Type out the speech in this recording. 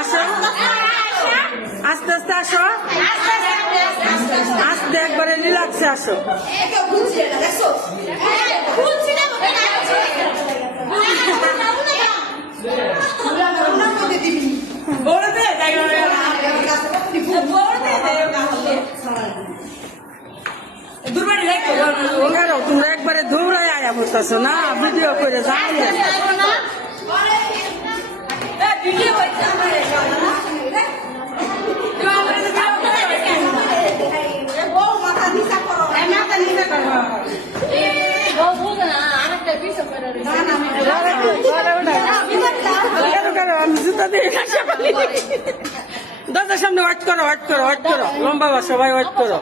আসো, আস্তে আস্তে আসো, আস্তে একবারে রিল্যাক্সে আসো। তোমরা একবারে দৌড়ায় আয়া বসতেছো না, ভিডিও করে যাই আমি জুতা দিয়ে দরজার সামনে ওয়েট করো, ওয়েট করো, ওয়েট করো, লম্বা বা সবাই ওয়েট করো।